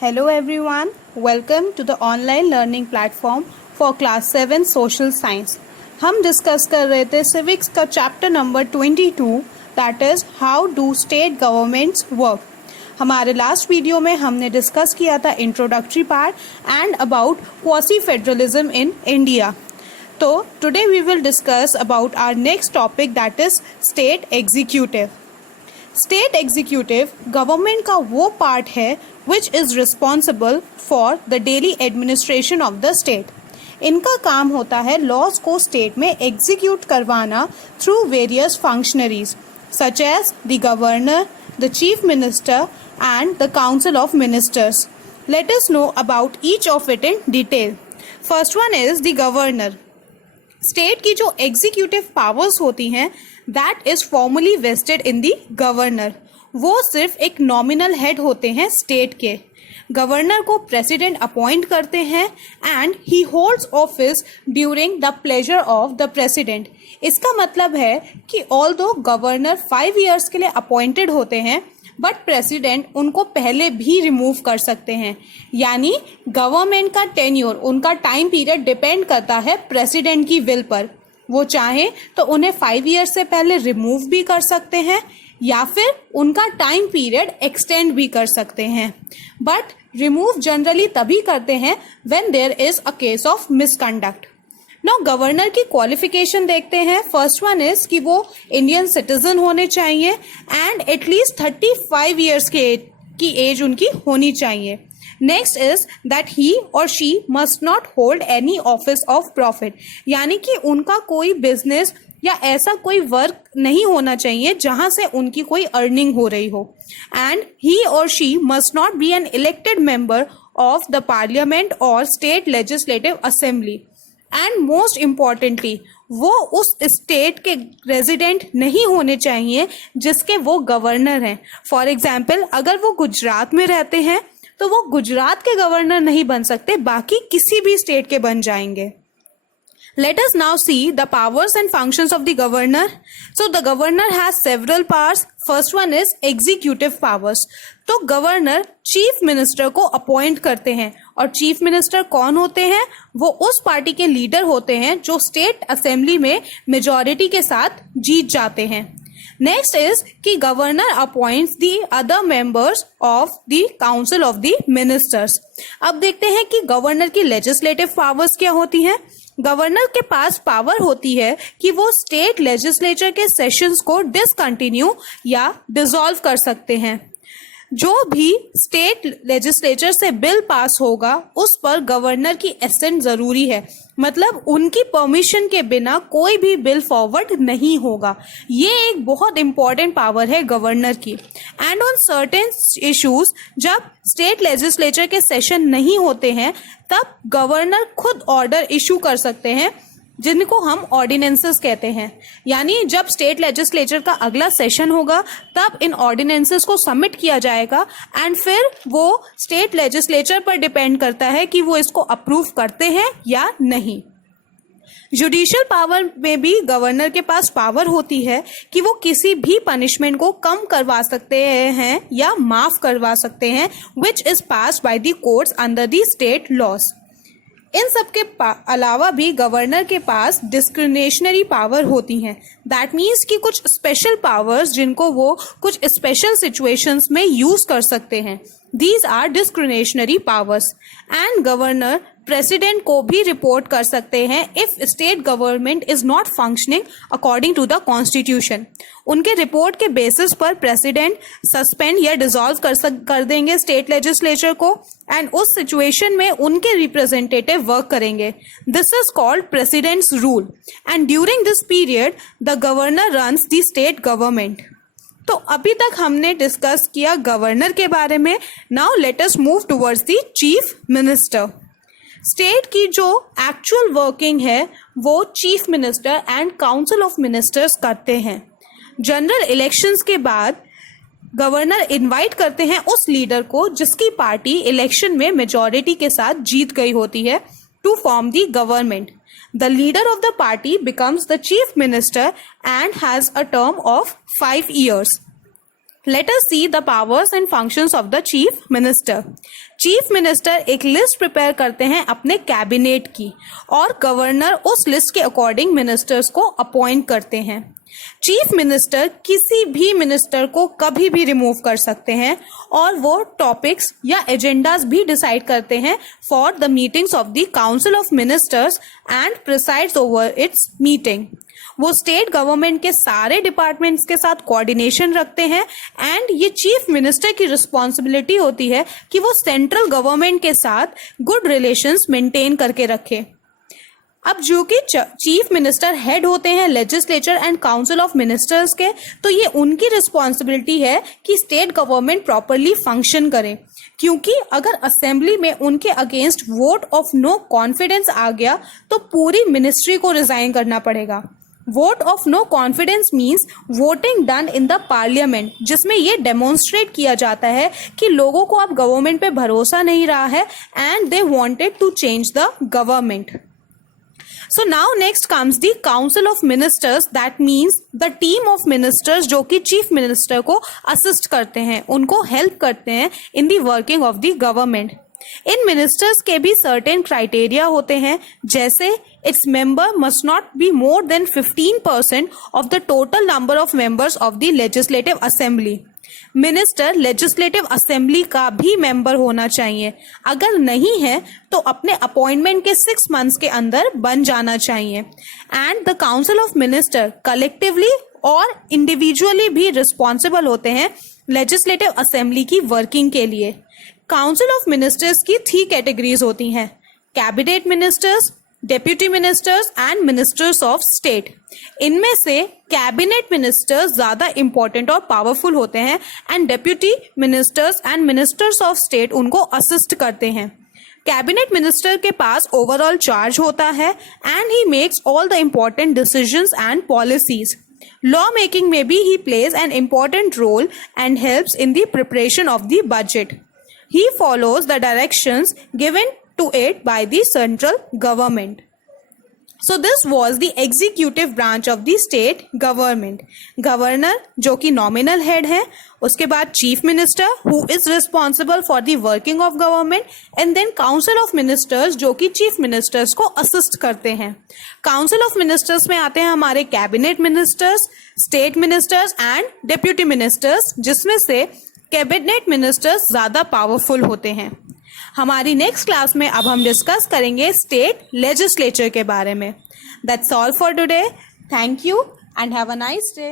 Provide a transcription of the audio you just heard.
Hello everyone, welcome to the online learning platform for class 7 social science. हम discuss कर रहे थे civics का chapter number 22 that is how do state governments work. हमारे last video में हमने discuss किया था introductory part and about quasi federalism in India. तो today we will discuss about our next topic that is state executive. State executive government का वो part है which is responsible for the daily administration of the state. इनका काम होता है laws को state में एग्जीक्यूट करवाना through various functionaries such as the governor, the chief minister and the council of ministers. Let us know about each of it in detail. First one is the governor. State की जो executive powers होती हैं that is formally vested in the governor. वो सिर्फ एक nominal head होते हैं state के. गवर्नर को प्रेसिडेंट अपॉइंट करते हैं and he holds office during the pleasure of the president. इसका मतलब है कि ऑल्दो गवर्नर 5 ईयर्स के लिए अपॉइंटेड होते हैं बट प्रेसिडेंट उनको पहले भी रिमूव कर सकते हैं. यानी गवर्नमेंट का टेन्योर, उनका टाइम पीरियड डिपेंड करता है प्रेसिडेंट की विल पर. वो चाहें तो उन्हें 5 ईयर्स से पहले रिमूव भी कर सकते हैं या फिर उनका टाइम पीरियड एक्सटेंड भी कर सकते हैं. बट रिमूव जनरली तभी करते हैं when there is a case of misconduct. Now governor की क्वालिफिकेशन देखते हैं. फर्स्ट वन इज कि वो इंडियन सिटीजन होने चाहिए एंड एटलीस्ट 35 ईयर्स की एज उनकी होनी चाहिए. Next is that he or she must not hold any office of profit. यानी कि उनका कोई बिजनेस या ऐसा कोई वर्क नहीं होना चाहिए जहां से उनकी कोई अर्निंग हो रही हो. And he or she must not be an elected member of the parliament or state legislative assembly. And most importantly वो उस स्टेट के रेजिडेंट नहीं होने चाहिए जिसके वो गवर्नर हैं. फॉर एग्जाम्पल अगर वो गुजरात में रहते हैं तो वो गुजरात के गवर्नर नहीं बन सकते, बाकी किसी भी स्टेट के बन जाएंगे. Let us now see the powers and functions of the governor. So the governor has several powers. First one is executive powers. तो गवर्नर चीफ मिनिस्टर को अपॉइंट करते हैं और चीफ मिनिस्टर कौन होते हैं? वो उस पार्टी के लीडर होते हैं जो स्टेट असेंबली में मेजॉरिटी के साथ जीत जाते हैं. नेक्स्ट इज कि governor appoints the other members of the council of the ministers. अब देखते हैं कि गवर्नर की लेजिस्लेटिव पावर्स क्या होती हैं. गवर्नर के पास पावर होती है कि वो स्टेट लेजिस्लेचर के सेशंस को डिसकंटिन्यू या डिसॉल्व कर सकते हैं. जो भी स्टेट लेजिस्लेचर से बिल पास होगा उस पर गवर्नर की एसेंट जरूरी है. मतलब उनकी परमिशन के बिना कोई भी बिल फॉरवर्ड नहीं होगा. ये एक बहुत इंपॉर्टेंट पावर है गवर्नर की. एंड ऑन सर्टेन इश्यूज जब स्टेट लेजिस्लेचर के सेशन नहीं होते हैं तब गवर्नर खुद ऑर्डर इशू कर सकते हैं जिनको हम ऑर्डिनेंसेस कहते हैं. यानी जब स्टेट लेजिस्लेचर का अगला सेशन होगा तब इन ऑर्डिनेंसेस को सबमिट किया जाएगा एंड फिर वो स्टेट लेजिस्लेचर पर डिपेंड करता है कि वो इसको अप्रूव करते हैं या नहीं. जुडिशियल पावर में भी गवर्नर के पास पावर होती है कि वो किसी भी पनिशमेंट को कम करवा सकते हैं या माफ करवा सकते हैं which is passed by the courts under the state laws. इन सब के अलावा भी गवर्नर के पास डिस्क्रिमिनेशनरी पावर होती हैं. दैट मीन्स कि कुछ स्पेशल पावर्स जिनको वो कुछ स्पेशल सिचुएशंस में यूज कर सकते हैं. These are discriminationary powers. And governor president को भी रिपोर्ट कर सकते हैं if state government is not functioning according to the constitution. उनके रिपोर्ट के बेसिस पर प्रेसिडेंट सस्पेंड या डिसॉल्व कर देंगे स्टेट लेजिस्लेचर को एंड उस सिचुएशन में उनके रिप्रेजेंटेटिव वर्क करेंगे. This is called president's rule and during this period the governor runs the state government. तो अभी तक हमने डिस्कस किया गवर्नर के बारे में. Now let us move towards the chief minister. State की जो एक्चुअल वर्किंग है वो chief minister and council of ministers करते हैं. जनरल इलेक्शंस के बाद गवर्नर इनवाइट करते हैं उस लीडर को जिसकी पार्टी इलेक्शन में मेजॉरिटी के साथ जीत गई होती है to form the government. The leader of the party becomes the chief minister and has a term of 5 years. Let us see the powers and functions of the chief minister. Chief minister एक list prepare करते हैं अपने cabinet की और governor उस list के according ministers को appoint करते हैं. चीफ मिनिस्टर किसी भी मिनिस्टर को कभी भी रिमूव कर सकते हैं और वो टॉपिक्स या एजेंडाज भी डिसाइड करते हैं for the meetings of the council of ministers and presides over it's meeting. वो स्टेट गवर्नमेंट के सारे डिपार्टमेंट्स के साथ कोऑर्डिनेशन रखते हैं एंड ये चीफ मिनिस्टर की रिस्पॉन्सिबिलिटी होती है कि वो सेंट्रल गवर्नमेंट के साथ गुड रिलेशंस मेंटेन करके रखे. अब जो कि चीफ मिनिस्टर हेड होते हैं legislature and council of ministers के, तो ये उनकी रिस्पॉन्सिबिलिटी है कि स्टेट गवर्नमेंट प्रॉपरली फंक्शन करे, क्योंकि अगर असेंबली में उनके against vote of no confidence आ गया तो पूरी मिनिस्ट्री को रिजाइन करना पड़ेगा. Vote of no confidence means voting done in the parliament, जिसमें ये डेमोन्स्ट्रेट किया जाता है कि लोगों को अब गवर्नमेंट पे भरोसा नहीं रहा है and they wanted to change the government. So now next comes the council of ministers, that means the team of ministers जो कि chief minister को assist करते हैं, उनको help करते हैं in the working of the government. In ministers के भी सर्टेन क्राइटेरिया होते हैं, जैसे its member must not be more than 15% of the total number of members of the legislative assembly. Minister legislative assembly का भी member होना चाहिए. अगर नहीं है तो अपने अपॉइंटमेंट के 6 मंथ्स के अंदर बन जाना चाहिए. And the council of minister collectively और इंडिविजुअली भी रिस्पॉन्सिबल होते हैं लेजिस्लेटिव असेंबली की वर्किंग के लिए. काउंसिल ऑफ मिनिस्टर्स की 3 कैटेगरीज होती हैं: cabinet ministers, deputy ministers and ministers of state. इनमें से कैबिनेट मिनिस्टर्स ज्यादा इंपॉर्टेंट और पावरफुल होते हैं and deputy ministers and ministers of state उनको असिस्ट करते हैं. कैबिनेट मिनिस्टर के पास ओवरऑल चार्ज होता है and he makes all the important decisions and policies. Law making में भी he plays an important role and helps in the preparation of the budget. He follows the directions given to it by the central government. So this was the executive branch of the state government. Governor जो कि nominal head है, उसके बाद chief minister who is responsible for the working of government, and then council of ministers जो कि chief ministers को assist करते हैं. council of ministers में आते हैं हमारे cabinet ministers, state ministers and deputy ministers, जिसमें से कैबिनेट मिनिस्टर्स ज्यादा पावरफुल होते हैं. हमारी नेक्स्ट क्लास में अब हम डिस्कस करेंगे स्टेट लेजिस्लेचर के बारे में. That's all for today. Thank you and have a nice day.